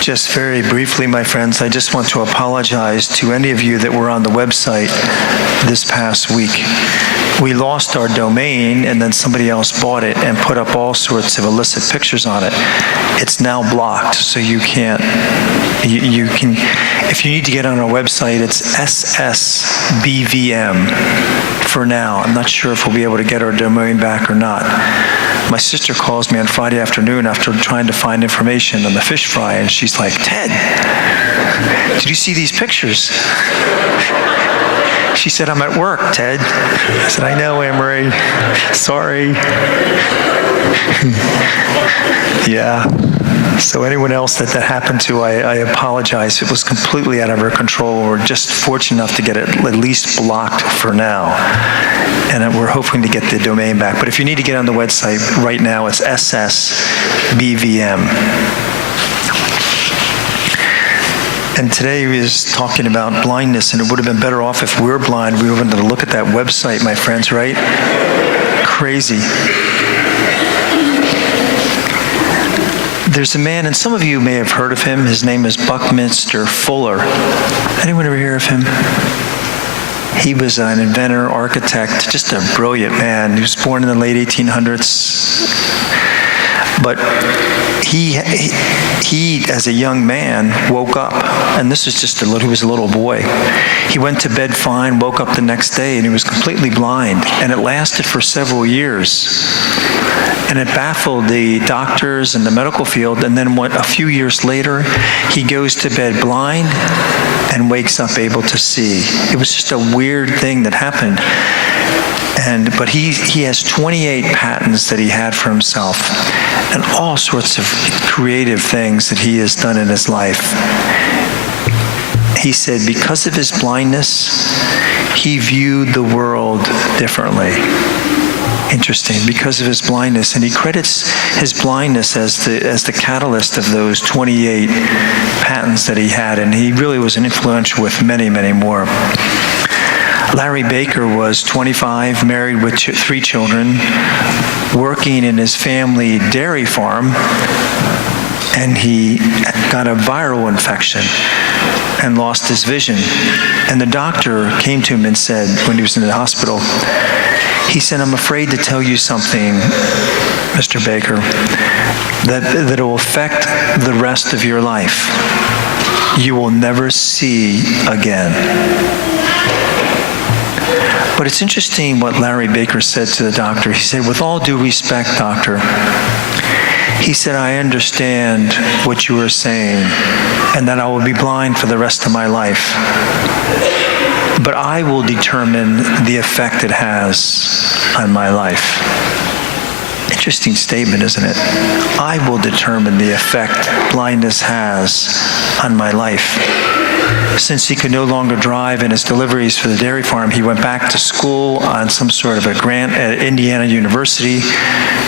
Just very briefly, my friends, I just want to apologize to any of you that were on the website this past week. We lost our domain, and then somebody else bought it and put up all sorts of illicit pictures on it. It's now blocked, so you can't, you can, if you need to get on our website, it's SSBVM for now. I'm not sure if we'll be able to get our domain back or not. My sister calls me on Friday afternoon after trying to find information on the fish fry, and she's like, "Ted, did you see these pictures?" She said, "I'm at work, Ted." I said, "I know, Anne-Marie. Sorry." Yeah. So anyone else that happened to, I apologize. It was completely out of our control. We're just fortunate enough to get it at least blocked for now. And we're hoping to get the domain back. But if you need to get on the website right now, it's SSBVM. And today is talking about blindness, and it would have been better off if we're blind. We wanted to look at that website, my friends, right? Crazy. There's a man, and some of you may have heard of him. His name is Buckminster Fuller. Anyone ever hear of him? He was an inventor, architect, just a brilliant man. He was born in the late 1800s. But he as a young man, woke up, and this was just he was a little boy. He went to bed fine, woke up the next day, and he was completely blind. And it lasted for several years. And it baffled the doctors and the medical field. And then a few years later, he goes to bed blind and wakes up able to see. It was just a weird thing that happened. But he has 28 patents that he had for himself, and all sorts of creative things that he has done in his life. He said because of his blindness, he viewed the world differently. Interesting, because of his blindness, and he credits his blindness as the catalyst of those 28 patents that he had, and he really was influential with many, many more. Larry Baker was 25, married with 3 children, working in his family dairy farm, and he got a viral infection and lost his vision. And the doctor came to him and said, when he was in the hospital, he said, "I'm afraid to tell you something, Mr. Baker, that it will affect the rest of your life. You will never see again." But it's interesting what Larry Baker said to the doctor. He said, "With all due respect, doctor," he said, "I understand what you are saying, and that I will be blind for the rest of my life. But I will determine the effect it has on my life." Interesting statement, isn't it? I will determine the effect blindness has on my life. Since he could no longer drive in his deliveries for the dairy farm, he went back to school on some sort of a grant at Indiana University,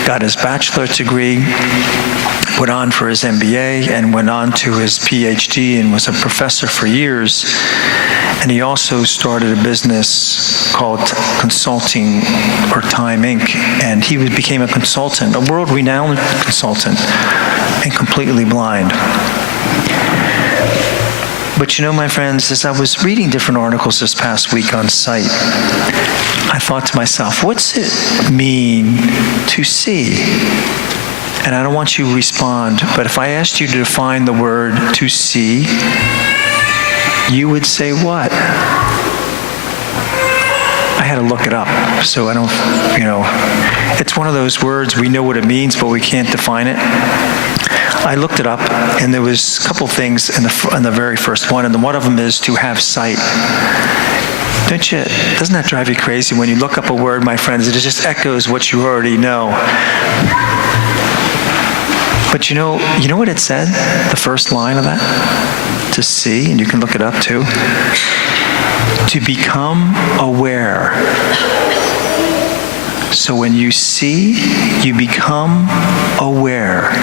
got his bachelor's degree, went on for his MBA, and went on to his PhD and was a professor for years. And he also started a business called Consulting or Time Inc. And he became a consultant, a world-renowned consultant, and completely blind. But you know, my friends, as I was reading different articles this past week on sight, I thought to myself, what's it mean to see? And I don't want you to respond, but if I asked you to define the word to see, you would say what? I had to look it up, so I don't, it's one of those words, we know what it means, but we can't define it. I looked it up, and there was a couple things in the very first one, and one of them is to have sight. Doesn't that drive you crazy when you look up a word, my friends? It just echoes what you already know. But you know what it said? The first line of that? To see, and you can look it up too. To become aware. So when you see, you become aware.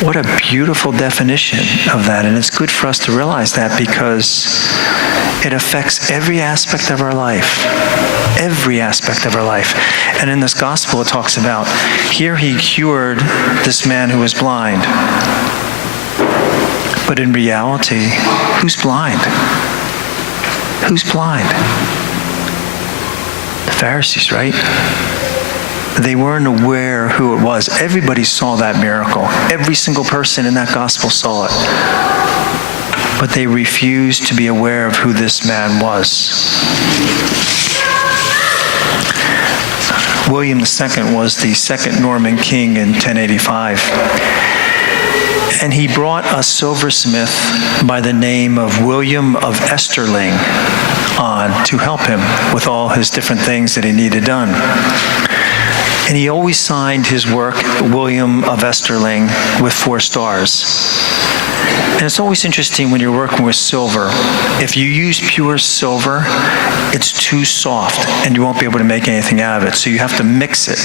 What a beautiful definition of that, and it's good for us to realize that because it affects every aspect of our life. Every aspect of our life. And in this gospel it talks about, here he cured this man who was blind. But in reality, who's blind? Who's blind? The Pharisees, right? They weren't aware who it was. Everybody saw that miracle. Every single person in that gospel saw it. But they refused to be aware of who this man was. William II was the second Norman king in 1085. And he brought a silversmith by the name of William of Esterling on to help him with all his different things that he needed done. And he always signed his work, William of Esterling, with 4 stars. And it's always interesting when you're working with silver. If you use pure silver, it's too soft and you won't be able to make anything out of it. So you have to mix it.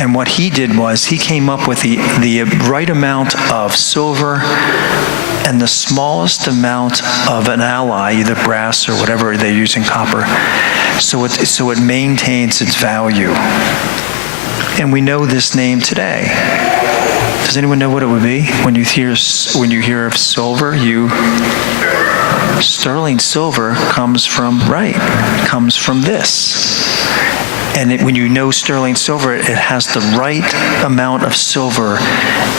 And what he did was he came up with the right amount of silver and the smallest amount of an alloy, either brass or whatever they use in copper, so it maintains its value. And we know this name today. Does anyone know what it would be when you hear of silver? Sterling silver comes from this. And when you know sterling silver, it has the right amount of silver.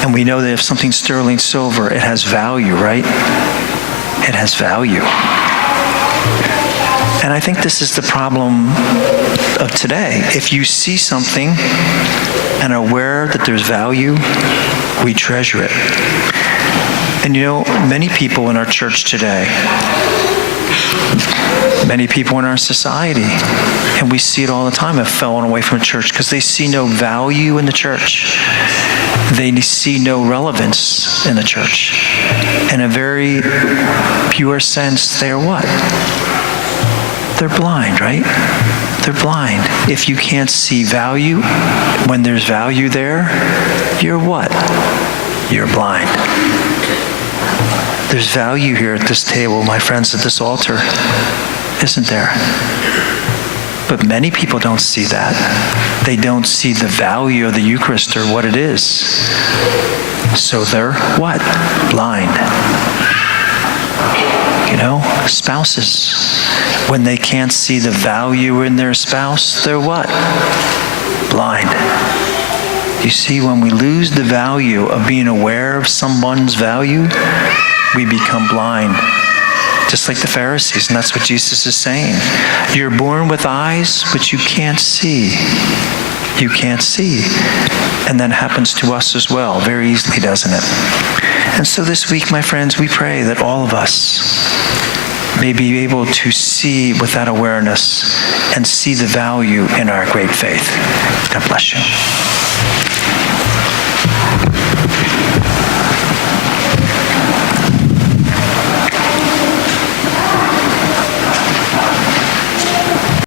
And we know that if something's sterling silver, it has value, right? It has value. And I think this is the problem of today. If you see something and are aware that there's value, we treasure it. And you know, many people in our church today, many people in our society, and we see it all the time, have fallen away from church because they see no value in the church. They see no relevance in the church. In a very pure sense, they are what? They're blind, right? They're blind. If you can't see value when there's value there, you're what? You're blind. There's value here at this table, my friends, at this altar, isn't there? But many people don't see that. They don't see the value of the Eucharist or what it is. So they're what? Blind. You know, spouses, when they can't see the value in their spouse, they're what? Blind. You see, when we lose the value of being aware of someone's value, we become blind. Just like the Pharisees, and that's what Jesus is saying. You're born with eyes, but you can't see. You can't see. And that happens to us as well, very easily, doesn't it? And so this week, my friends, we pray that all of us may be able to see with that awareness and see the value in our great faith. God bless you.